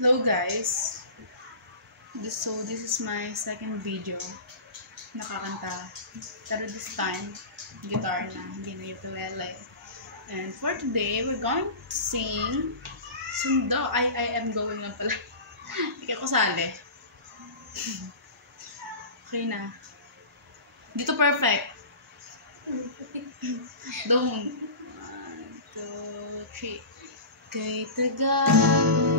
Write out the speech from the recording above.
Hello guys, this is my second video nakakanta, pero this time guitar na, hindi na ukulele. And for today we're going to sing Sundo. I am going na pala. Hindi ako sali. Okay na, dito perfect. Don't 1, 2, 3. Kay tagal